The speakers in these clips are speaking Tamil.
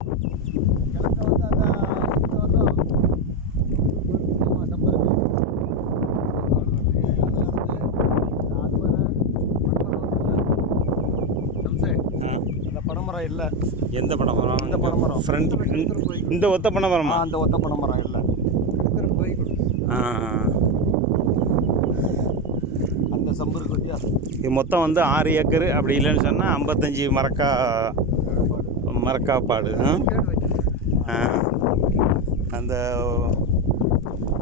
கிழக்க வந்து அந்த இந்த வந்தோம் டம்பர் அந்த பனைமரம் இல்லை. எந்த பனைமரம்? இந்த பனைமரம் ஃப்ரெண்ட் இந்த ஒத்த பனைமரமா? அந்த ஒத்த பனைமரம் இல்லை. அந்த சம்பரு கொட்டியா இது மொத்தம் வந்து 6 ஏக்கரு. அப்படி இல்லைன்னு சொன்னால் 55 மரக்காப்பாடு. அந்த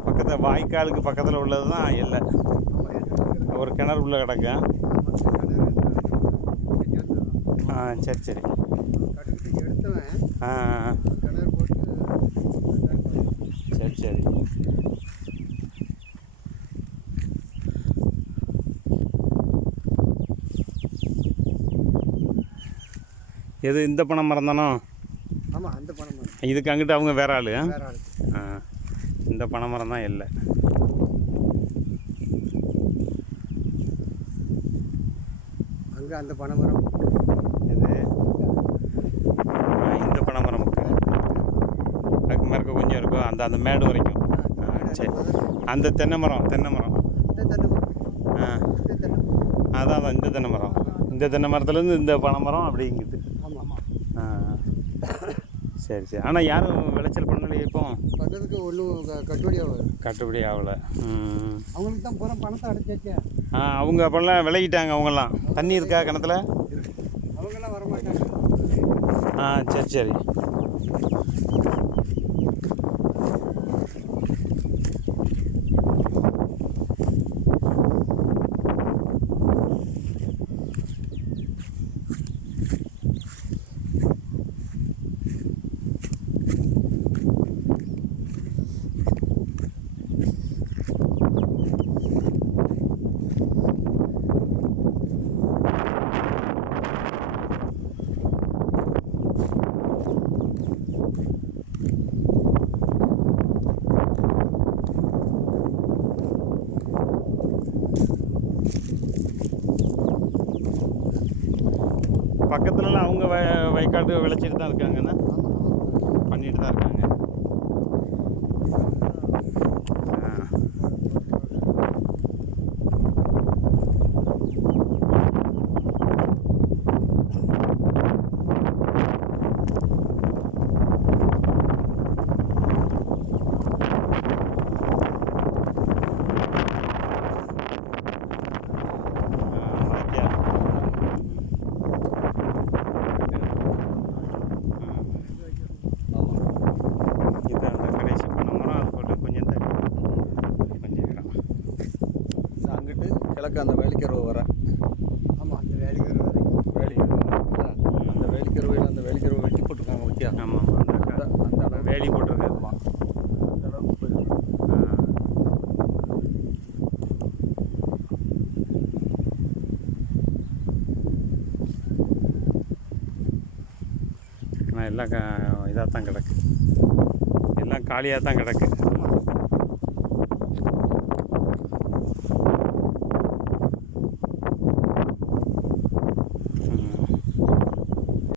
பக்கத்தில் வாய்க்காலுக்கு பக்கத்தில் உள்ளது தான் இல்லை. ஒரு கிணறு உள்ள கிடக்கு. சரி சரி. சரி சரி. எது இந்த பனை மரம் தானோ? ஆமாம், அந்த பனை மரம். இதுக்கு அங்கிட்டு அவங்க வேற ஆள். இந்த பனை மரம் தான் இல்லை. அங்கே அந்த பனை மரம் இது இந்த பனை மரம் அதுக்கு மேற்க கொஞ்சம் இருக்கும். அந்த மேடு வரைக்கும். சரி. அந்த தென்னை மரம் அதான் இந்த தென்னை மரம். இந்த தென்னை மரத்துலேருந்து இந்த பனை மரம் அப்படிங்குது. சரி சரி. ஆனால் யாரும் விளைச்சல் பண்ணலையே இப்போ? பண்ணுறதுக்கு ஒன்றும் கட்டுப்படி ஆகலை. அவங்களுக்கு தான் பூரா பணத்தை அடைச்சாச்சு. அவங்க அப்போல்லாம் விளையிட்டாங்க. அவங்கெல்லாம் தண்ணி இருக்கா கிணத்துல? அவங்கெல்லாம் வரமாட்டாங்க. சரி சரி. பக்கத்துலலாம் அவங்க வயக்காட்டு விளைச்சிட்டு தான் இருக்காங்கண்ணா. பண்ணிட்டு தான் இருக்காங்க. கிழக்கு அந்த வேலிக்கருவை வர. ஆமாம், அந்த வேலிக்கருவை அந்த வேலிக்கருவையில் அந்த வேலிக்கருவை வெட்டி போட்டிருக்காங்க பற்றியா? ஆமாம். அந்த அளவு வேலி போட்டிருக்காதுமா. அந்த அளவுக்கு போயிடும். ஆனால் எல்லாம் இதாக தான் கிடக்கு. எல்லாம் காலியாக தான் கிடக்கு.